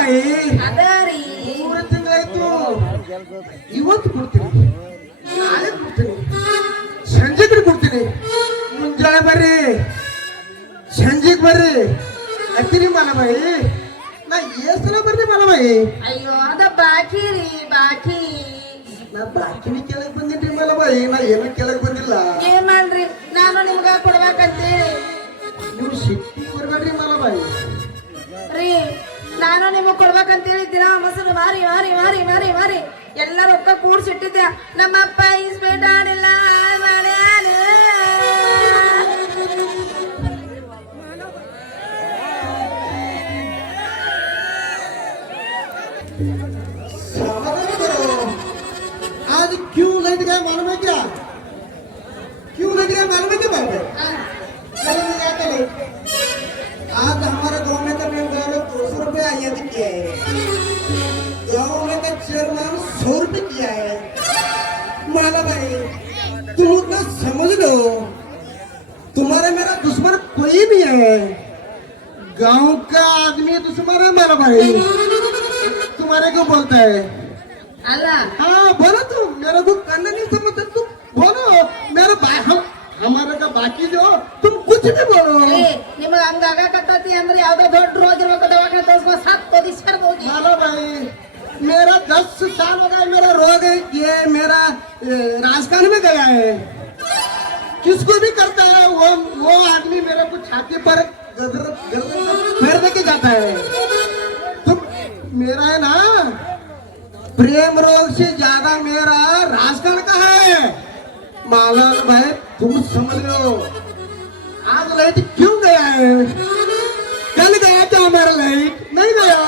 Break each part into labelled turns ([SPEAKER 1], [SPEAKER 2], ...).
[SPEAKER 1] ಬಾಯಿ
[SPEAKER 2] ಅದ ರೀ.
[SPEAKER 1] ಮೂರು ತಿಂಗಳಾಯ್ತು. ಇವತ್ತು ಕೊಡ್ತೀನಿ. ನಾಳೆ ಕೊಡ್ತೀನಿ. ಸಂಜೆ ಕಡೆ ಕೊಡ್ತೀನಿ. ಮುಂಜಾನೆ ಬರ್ರಿ. ಸಂಜೆಗೆ ಬರ್ರಿ. ಹತ್ತಿರಿ ಮಲಬಾಯಿ ನಾ ಎಷ್ಟು ಸಲ ಬರ್ರಿ ಮಲಬಾಯಿ
[SPEAKER 2] ಅಯ್ಯೋ ಅದ ಬಾಕಿ ರೀ ಬಾಕಿ.
[SPEAKER 1] ನಾ ಬಾಕಿನ ಕೆಳಗೆ ಬಂದಿನ್ರಿ ಮಲಬಾಯಿ ನಾ ಏನು ಕೆಳಗೆ ಬಂದಿಲ್ಲ.
[SPEAKER 2] ಏನ್ ಮಾಡ್ರಿ ನಾನು ನಿಮ್ಗ ಕೊಡ್ಬೇಕಂತೇಳಿ
[SPEAKER 1] ನೀವು ಸಿಟ್ಟಿ ಬರ್ಬೇಡ್ರಿ ಮಲಬಾಯಿ
[SPEAKER 2] ರೀ. ನಾನು ನಿಮಗ್ ಕೊಡ್ಬೇಕಂತೇಳಿ ದಿನ ಮೊಸರು ಮಾರಿ ಮಾರಿ ಮಾರಿ ಮಾರಿ ಮಾರಿ. ಎಲ್ಲ ರೊಕ್ಕ ಕೂಡ್ಸಿಟ್ಟಿದ್ದೆ. ನಮ್ಮಪ್ಪ ಇಸ್ಪೇಟ್
[SPEAKER 1] तुम्हारे मेरा दुश्मन कोई नहीं है गांव का आदमी दुश्मन है माला भाई तुम्हारे को बोलता है
[SPEAKER 2] ಅಲ್ಲ
[SPEAKER 1] हाँ बोलो तुम मेरे को करना नहीं समझते तुम बोलो मेरे बा, हम हमारे का बाकी जो तुम कुछ भी बोलो
[SPEAKER 2] ರೀ ನಿಮಗ ಹಂಗ ಆಗಾಕತ್ತತಿ ಅಂದ್ರೆ ಯಾವ್ದೋ ದೊಡ್ಡ ರೋಗ ಇರ್ಬೇಕು ದವಾಖಾನೆ ತೋರಿಸ್ಕೊ ಸತ್ ಹೋಗಿ ಸರ್ದ್ ಹೋಗಿ
[SPEAKER 1] मानो भाई मेरा दस साल हो गया मेरा रोग है ये मेरा ए, राजस्थान में गया है किसको भी करता है? वो वो आदमी मेरे को छाती पर गदर पैर दे के जाता है। तुम मेरा है ना, प्रेम रोग से ज़्यादा मेरा राजस्थान का है। माला, भाई, तुम समझ लो आज लाइट क्यों गया है? कल गया क्या मेरा लाइट नहीं गया।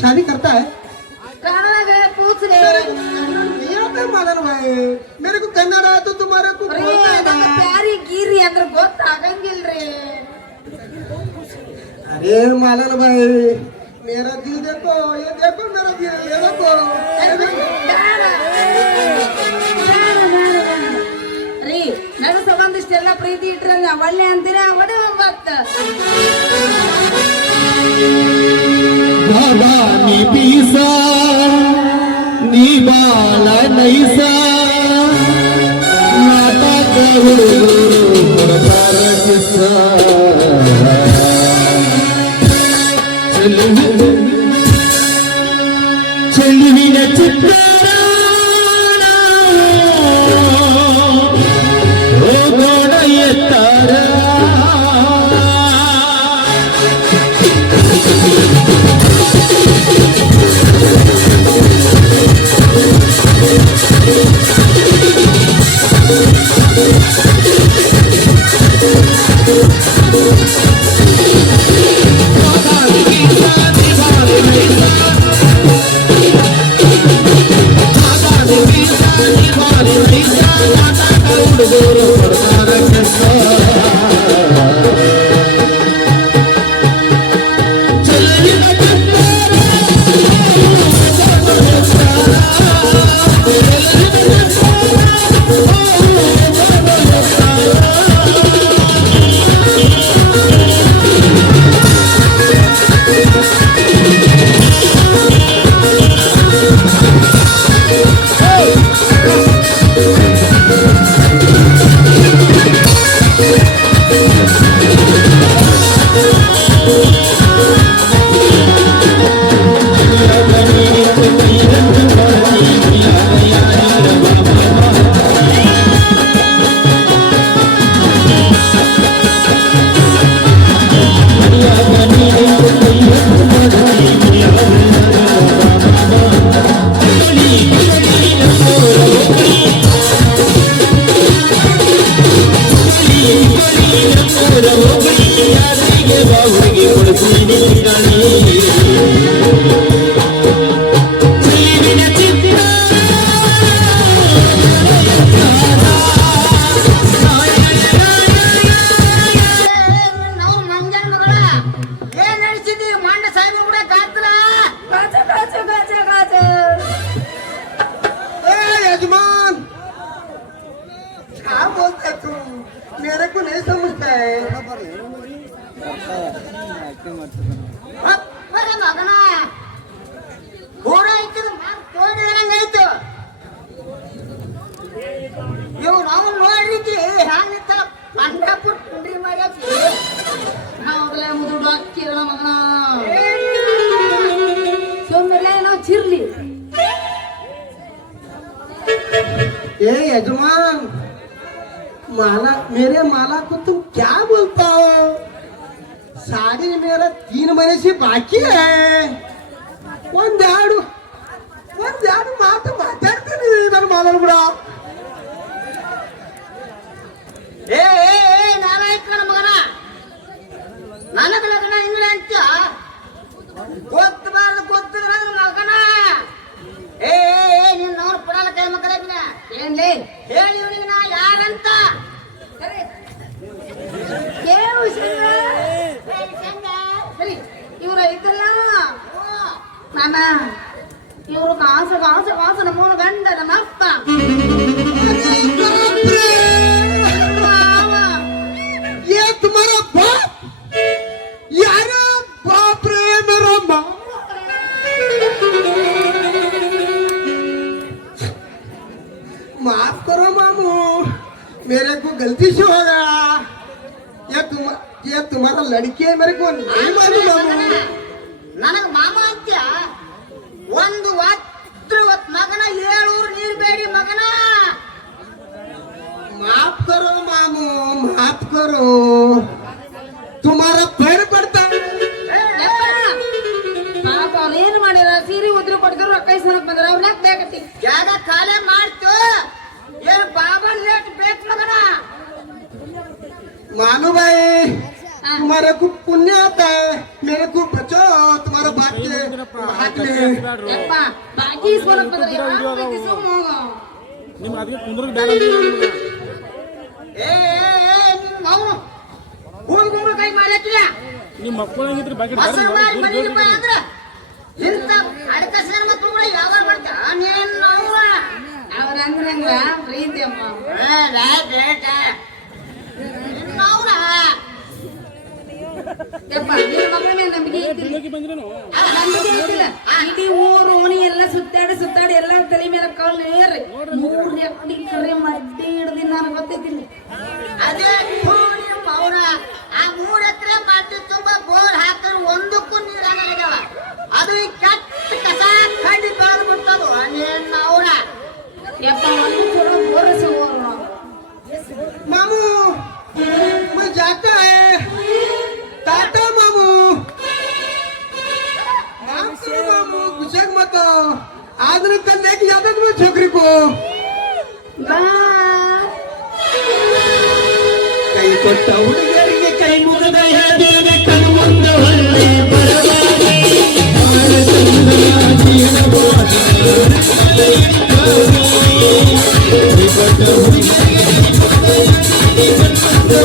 [SPEAKER 1] शादी करता है
[SPEAKER 2] ಕಾಣಾಗ ಕೂಚ್ರೆ
[SPEAKER 1] अरे, कन्नड़ नहीं आता है मालन भाई मेरे को कन्नड़ आया तो तुम्हारे को
[SPEAKER 2] ರೀ
[SPEAKER 1] बोलता है
[SPEAKER 2] ನಮ್ಮ
[SPEAKER 1] ना
[SPEAKER 2] ಪ್ಯಾರಿ ಗೀರಿ ಅಂದ್ರ ಗೊತ್ತಾಗಂಗಿಲ್ರಿ
[SPEAKER 1] अरे मालन भाई मेरा दिल देखो ये देखो मेरा दिल ये देखो ये देखो।
[SPEAKER 2] ಬ್ಯಾಡ. ಬ್ಯಾಡ, ಬ್ಯಾಡ, ಬ್ಯಾಡ. ರೀ ನನ್ನ ಸಂಬಂಧ ಇಷ್ಟೆಲ್ಲ ಪ್ರೀತಿ ಇಟ್ರೆ ನಾ ಒಳ್ಳೆ ಅಂತೀರ ಒಡೆ ಮತ್ತ
[SPEAKER 3] భవాని పీసా నీ బాల
[SPEAKER 1] నైసా నాట దేవుడు ప్రసారకిసా చెలివిన చిత్రం నాకు నీరసం
[SPEAKER 3] వస్తాయి ಮಗನ ಊರ ಇಕ್ಕಿದ ತೋಡಿದಂಗಾಯ್ತು ಇವ್ ನಾವು ನೋಡ್ಲಿಕ್ಕೆ ಹ್ಯಾಂಗಿತ್ತ ಪಂಡಪುಟ್ ಕುಂಡ್ರಿ ಮಾಡ್ಯಾಕಿ
[SPEAKER 2] ನಾವಾಗಲೇ ಮುದುಡು ಹಾಕಿರಲ್ಲ ಮಗನ ಸುಮ್ಮನೆ ನಾವು ಚಿರ್ಲಿ
[SPEAKER 1] ಏ ಯಜಮಾನ್ माला मेरे माला को तुम क्या बोलता हो साड़ी मेरा तीन महीने से बाकी है ಒಂದೆರಡು ಒಂದೆರಡು ಮಾತು ಮಾತಾಡ್ತೀನಿ ನನ್ನ ಮಾಲನ್ ಕೂಡ
[SPEAKER 3] ಏ ಏ ಏ ನಾರಾಯಣ ಕಣ ಮಗನ ನನಗ ಲಗ್ನ ಹಿಂಗಡೆ ಅಂತ ಗೊತ್ತಬಾರ್ದು ಗೊತ್ತಿದ್ರ ಮಗನ ಏ ಏ ಏ ನಿನ್ನ ಅವ್ರ ಪಡಲ ಕೈ ಮಕ್ಕಳ
[SPEAKER 2] ಏನ್ಲೇ
[SPEAKER 3] ಹೇಳಿ ಇವನಿಗೆ ನಾ ಯಾರಂತ?
[SPEAKER 2] ಕೇಳು ಸರಿ ಇವ್ರ ಐತಲ್ಲ ಮಾಮ ಇವ್ರು ಕಾಸು ಕಾಸು ಕಾಸು ನಮ್ಮವನ
[SPEAKER 1] माफ करो तुम्हारा पैर पड़ता है
[SPEAKER 2] ಯಪ್ಪ, ಪಾಪ ಅವ್ರು ಏನ್ ಮಾಡ್ಯಾರ ಸೀರೆ ಉದ್ರ ಕೊಟ್ಟಿದ್ರು ರೊಕ್ಕ ಇಸ್ಕೊಳಕ್ ಬಂದ್ರ ಅವ್ರನ್ನ ಬೇಕತ್ತಿ
[SPEAKER 3] ಜಾಗ ಖಾಲಿ ಮಾಡ್ತು ಏನ್ ಬಾಬಾ ಲೇಟ್ ಬೇಕು ಮಗನ
[SPEAKER 1] मानू भाई तुम्हारे को पुण्य आता है मेरे को बचो तुम्हारा बात के हाथ में
[SPEAKER 2] ಯಪ್ಪ ಬಾಕಿ ಇಸ್ಕೊಳಕ್ ಬಂದ್ರ ಯಾರ್ ಪ್ರೀತಿ ಸುಮ್ಮ ಹೋಗು.
[SPEAKER 4] ನಿಮ್ಮ ಅದಕ್ಕೆ ಕುಂದ್ರಿಗೆ ಬೇಡ ಅಂದಿಲ್ಲ
[SPEAKER 3] ಏ ಕೈ ಮಾಡ್ಯಾಕಿಲ್ಲ
[SPEAKER 4] ನಿಮ್ಮ ಮಕ್ಕಳಾಗಿದ್ರೆ ಬಾಕಿ
[SPEAKER 3] ಹಸರು ಮಾಡಿ ಮನೆಗೆ ಬಾ ಅಂದ್ರ ಇಂಥ ಅಡಕಸಿನ ಮಕ್ಕಳು ಕೂಡ ಯಾವಾಗ ಬರ್ತಾ? ನೀನ್
[SPEAKER 2] ಅವ್ರ ಅಂದ್ರ ಹಂಗ ಪ್ರೀತಿ ಅಮ್ಮ
[SPEAKER 3] ಏ,
[SPEAKER 2] ಇಡೀ ಊರು ಓಣಿ ಎಲ್ಲ ಸುತ್ತಾಡಿ ಸುತ್ತಾಡಿ ಎಲ್ಲ ತಲೆ ಮೇಲೆ ಕಾಲ್ ನೇರಿ ಮೂರು ಎಕ್ಕಡಿ ಕರೆ ಮಡ್ಡಿ ಹಿಡ್ದಿ ನಾನು ಗೊತ್ತೈತಿಲ್ಲ
[SPEAKER 3] ಅದೇ ಥೂ ಪೌರ. ಆ ಮೂರ್ ಎಕರೆ ಮಟ್ಟಿ ತುಂಬ ಬೋರ್ ಹಾಕಿದ್ರೆ ಒಂದಕ್ಕೂ ನೀರು ಅದು ಕೆಟ್ಟ ಕಸ ಕಂಡಿ ಬೆಳೆದು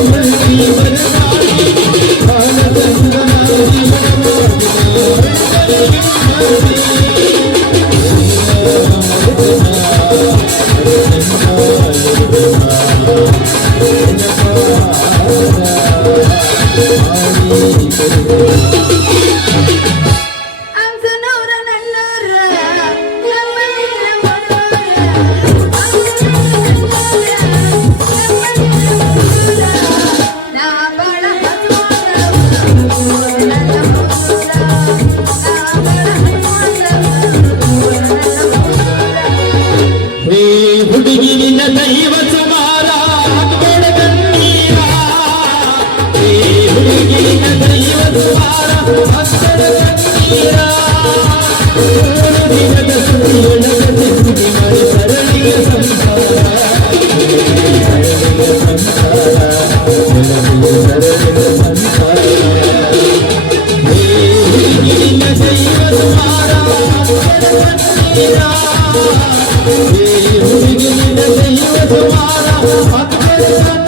[SPEAKER 5] 我们。Thank you.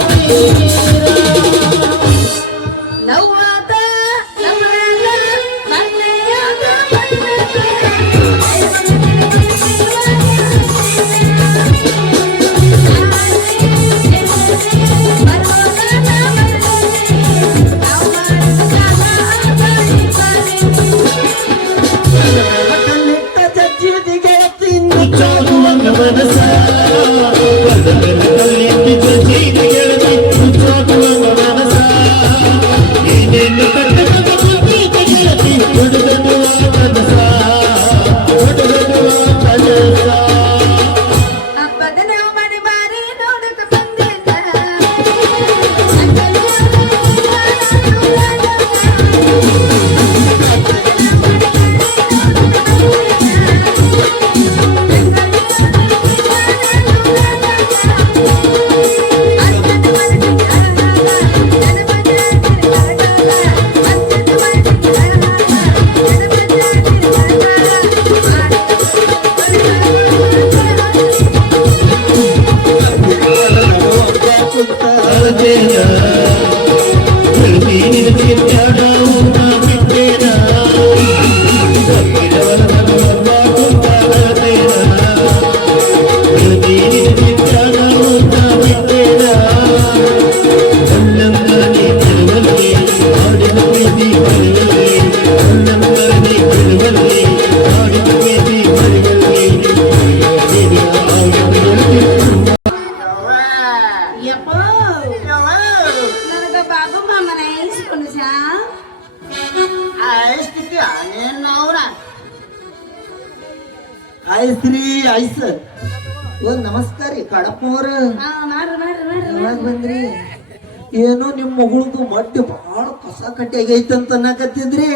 [SPEAKER 5] ಮಗಳದು ಮಡ್ಡಿ ಬಹಳ ಕಸ ಕಟ್ಟಿ ಆಗೈತೆ ಅಂತ ಅನ್ನಕತ್ತಿದ್ರಿ?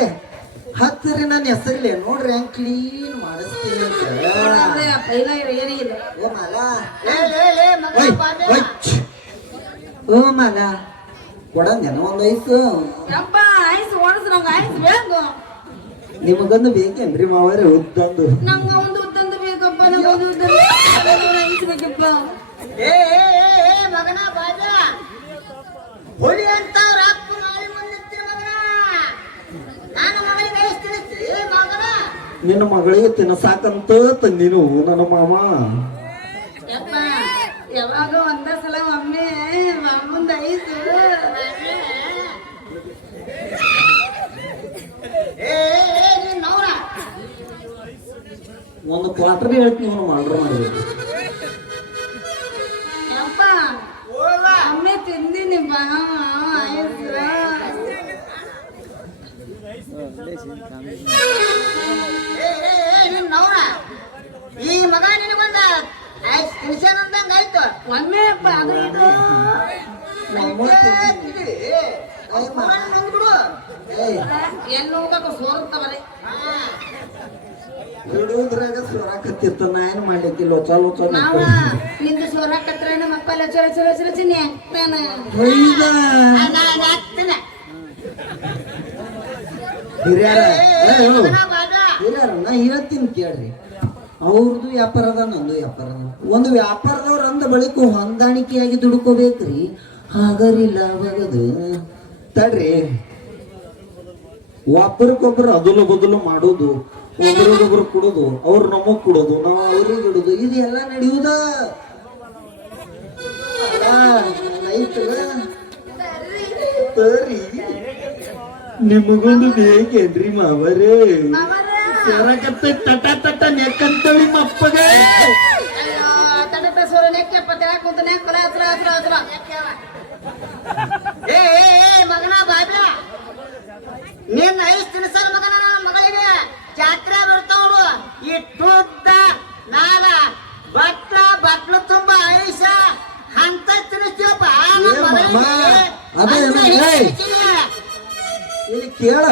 [SPEAKER 5] ಹತ್ತರಿ ನನ್ನ ಹೆಸರಿಲ್ಲ ನೋಡ್ರಿ ಹೆಂಗ್ ಕ್ಲೀನ್ ಮಾಡಿಸ್ತೀನಿ ಅಂತ. ಓ ಮಾಲ. ಓ ಮಾಲ. ಕೊಡಂದೇನೋ ಒಂದ್ ಐಸು. ನಿಮಗೊಂದು ಬೇಕೇನ್ರಿ ಮಾವರೆ ಉದ್ದಂದು?
[SPEAKER 4] ಏ, ಮಗನ ಬಾಜ. ಹುಳಿ ಅಂತ ಅಪ್ಪ ನಾಯಿ ಮುಂದಿರ್ತೀನಿ ಮಗನ. ನಾನು ಮಗಳಿಗೆ ಐಸ್ತೀನಿ ಏ ಮಗನ.
[SPEAKER 5] ನಿನ್ನ ಮಗಳಿಗೆ ತಿನ್ನಸಾಕಂತ ತಂದಿನು ನನ್ನ ಮಾಮ
[SPEAKER 2] ಯಪ್ಪ ಯಾವಾಗ ಒಂದ ಸಲ ಒಮ್ಮೆ ಮಾಮುಂದ
[SPEAKER 4] ನವ್ರ.
[SPEAKER 5] ಒಂದು ಕ್ವಾರ್ಟರ್ ಹೇಳ್ತೀನಿ ಮಾಡ್ರ ಮಾಡ್ಬೇಕು ನಾ ಏನ್ ಮಾಡ್ಲಿಕ್ಕಿಲ್ಲ ಚಲೋ ಚಲೋ
[SPEAKER 2] ಮಾವ ನಿಂದು ಸೋರಾಕತ್ರ ನಮ್ಮ ಅಪ್ಪ ಎಲ್ಲ ಚಲ ಚಲ ಚಲ ಚಿನ್ನಿ ಹಾಕ್ತಾನ
[SPEAKER 5] ಹೊಯ್ದ
[SPEAKER 4] ನಾನು ಹಾಕ್ತೀನಿ
[SPEAKER 5] ಹಿರಿಯರ
[SPEAKER 4] ಏ,
[SPEAKER 5] ಏ, ಹೋ.
[SPEAKER 4] ಮಗನ ಬಾಜ
[SPEAKER 5] ಹಿರಿಯರ ನಾ ಹೇಳ್ತೀನಿ ಕೇಳ್ರಿ. ಅವ್ರದ್ದು ವ್ಯಾಪಾರ ಅದ ನಂದು ವ್ಯಾಪಾರ ಅದ. ಒಂದು ವ್ಯಾಪಾರದವ್ರ ಅಂದ ಬಳಿಕ ಹೊಂದಾಣಿಕೆಯಾಗಿ ದುಡ್ಕೋಬೇಕ್ರಿ. ಹಾಗರಿಲ್ಲ ಅವಾಗದು ತಡ್ರಿ. ಒಬ್ಬರಿಗೊಬ್ರು ಅದಲು ಬದಲು ಮಾಡೋದು ಒಬ್ರಿಗೊಬ್ರು ಕೊಡೋದು, ಅವ್ರು ನಮಗ್ ಕೊಡೋದು, ನಾವು ಅವ್ರಿಗೆ ಇಡೋದು ಇದು ಎಲ್ಲ ನಡೆಯುವುದ ನಿಮಗೊಂದು ಬೇಕೇನ್ರಿ ಮಾವರೇ? ಸರಕತ್ತೆ ತಟ ತಟ, ನೆಕ್ಕಂತಳಿ ಮಪ್ಪಗೆ.
[SPEAKER 4] ಏ ಮಗನ ಬಾಬ್ಯ ನಿನ್ನ ಐಸ್ ತಿನ್ಸಲ್ ಮಗನ ಜಾತ್ರೆ ಬರ್ತಾವ ಈ ತುದ್ದ ನಾಲ ಭತ್ತ ಬಟ್ಲು ತುಂಬ ಐಸ ಅಂತ
[SPEAKER 5] ಏನು, ಇಲ್ಲಿ ಕೇಳ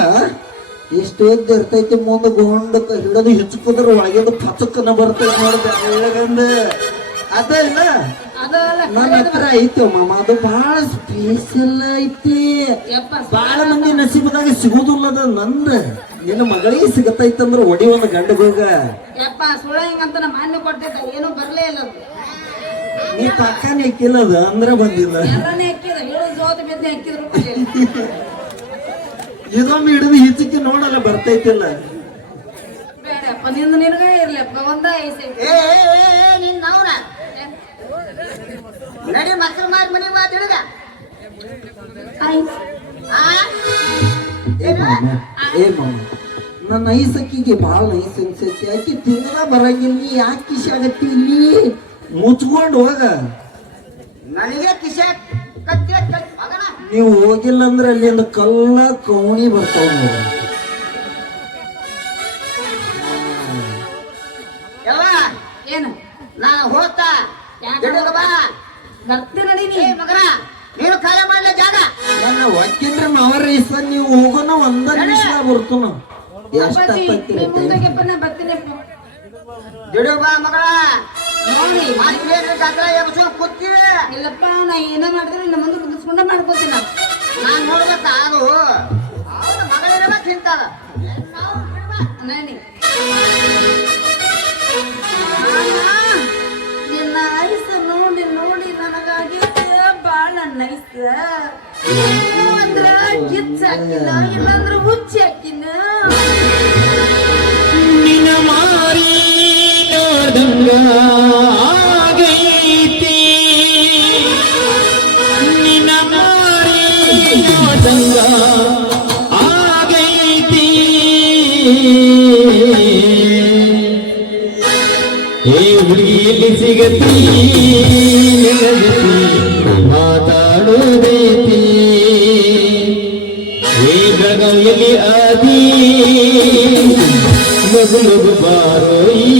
[SPEAKER 5] ಎಷ್ಟು ಉದ್ದ ಇರ್ತೈತಿ ಮುಂದೆ ಗೊಂಡಕ್ಕ ಹಿಡಿದು ಹೆಚ್ಚುಕುದ್ರ ಒಳಗಿಂದ ಪಚಕ್ಕನ ಬರ್ತೈತಿ ನೋಡ್ದೆ ಒಳಗಂದ ಅದ ಇಲ್ಲ?
[SPEAKER 2] ಅದಲ್ಲ
[SPEAKER 5] ನನ್ನ ಹತ್ರ ಐತಿ ಮಾಮ ಅದು ಬಹಳ ಸ್ಪೆಷಲ್ ಐತಿ. ಬಹಳ ಮಂದಿ ನಸೀಬದಾಗ ಸಿಗುದಿಲ್ಲದ ನಂದ. ನಿನ್ನ ಮಗಳಿಗೆ ಸಿಗತೈತಂದ್ರ ಒಡಿ ಒಂದು ಗಂಡ ಹೋಗ.
[SPEAKER 2] ಯಪ್ಪ ಸುಳ್ಳ ಹಿಂಗಂತ ನಮ್ಮ ಮಾನ್ಯ ಕೊಟ್ಟಿದ್ದ ಏನೂ ಬರಲೇ ಇಲ್ಲ ಅದು.
[SPEAKER 5] ನೀ ತಕ್ಕನೆ ಹಾಕಿಲ್ಲ ಅಂದ್ರೆ ಅಂದ್ರ ಬಂದಿಲ್ಲ.
[SPEAKER 2] ಎಲ್ಲಾನೇ ಹಾಕಿದ ಹೇಳು ಜೋತ್ ಬಿದ್ದು ಹಾಕಿದ್ರು
[SPEAKER 5] ಇದೊಮ್ಮೆ ಹಿಡಿದು ಹಿಚಕಿ ನೋಡಲ್ಲ ಬರ್ತೈತಿಲ್ಲ.
[SPEAKER 2] ಬೇಡಪ್ಪ ನಿಂದ ನಿನಗ ಇರ್ಲಪ್ಪ ಒಂದ ಐಸೆ.
[SPEAKER 4] ಏ ನಿನ್ನ ಅವ್ನ ನಡಿ ಮಕ್ಕಳು ಮಾರಿ ಮನೆ ಬಾ ಆ?
[SPEAKER 5] ಏ ಮಾಮ ಏ ಮಾಮ ನನ್ನ ಐಸಕ್ಕಿಗೆ ಭಾಳ ನೈಸ್ ಅನ್ಸೈತಿ ಯಾಕೆ ತಿಂಗಳ ಬರಂಗಿಲ್ಲ ನೀ? ಯಾಕೆ ಕಿಶಿ ಆಗತ್ತಿ ಇಲ್ಲಿ? ಮುಚ್ಕೊಂಡು ಹೋಗ.
[SPEAKER 4] ನನಗೆ ಕಿಶ ಕತ್ತೆ ಕತ್ತಿ ಮಗನ.
[SPEAKER 5] ನೀವು ಹೋಗಿಲ್ಲ ಅಂದ್ರೆ ಅಲ್ಲಿಂದ ಕಲ್ಲ ಕವಣಿ ಬರ್ತಾವ ನೋಡ.
[SPEAKER 2] ಏನು?
[SPEAKER 4] ನಾನು? ಗಿಡಗ ಬಾ.
[SPEAKER 2] ಬರ್ತೀನಿ ನಡಿ ನೀ.
[SPEAKER 4] ಏ ಮಗನ ನೀನು ಕಾಲ ಮಾಡ್ಲ ಜಾಗ?
[SPEAKER 5] ನನ್ನ ಒಕ್ಕಿದ್ರೆ ಮಾವರ ಐಸ ನೀವು ಹೋಗೋಣ ಒಂದ ನಿಮಿಷ
[SPEAKER 2] ಬರ್ತು ನಾವು. ಬರ್ತೀನಪ್ಪ
[SPEAKER 4] ಬಾ ಮಗಳ.
[SPEAKER 2] ನೋಡಿ
[SPEAKER 4] ಮಾತಿಗೆ ಜಾತ್ರೆ ಎಬ್ಸೋ ಕುತ್ತಿ
[SPEAKER 2] ಇಲ್ಲಪ್ಪ ನಾ ಏನ ಮಾಡಿದ್ರೆ ನಮ್ಮ ಮುಂದೆ ಕುದಿಸ್ಕೊಂಡ ಮಾಡ್ಕೋತೀನಿ ನಾನು.
[SPEAKER 4] ನಾನ್ ನೋಡ್ಬೇಕ ಅದು ಮಗಳೇನವ ತಿಂತಾಳ
[SPEAKER 2] ನಡಿ ನೈಸ್. ಅಂದ್ರ ಗಿಚ್ಚ ಹಾಕಿನ ಇಲ್ಲಾಂದ್ರ ಹುಚ್ಚಿ ಹಾಕಿನ
[SPEAKER 3] ನಿನ್ನ ಮಾರಿ ಆಗೈತಿ. ನಿನ್ನ ಮಾರಿ ಆಗೈತಿ. ಏ ಹುಡುಗಿಯಲ್ಲಿ ಸಿಗತಿ ನಿನ್ನ ಜೊತೆ ಮಾತಾಡೋದೈತಿ ಏ ಬೆಳಗಾವಿಯಲ್ಲಿ ಆದಿ ಲಗು ಲಗು ಬಾರೋ ಈ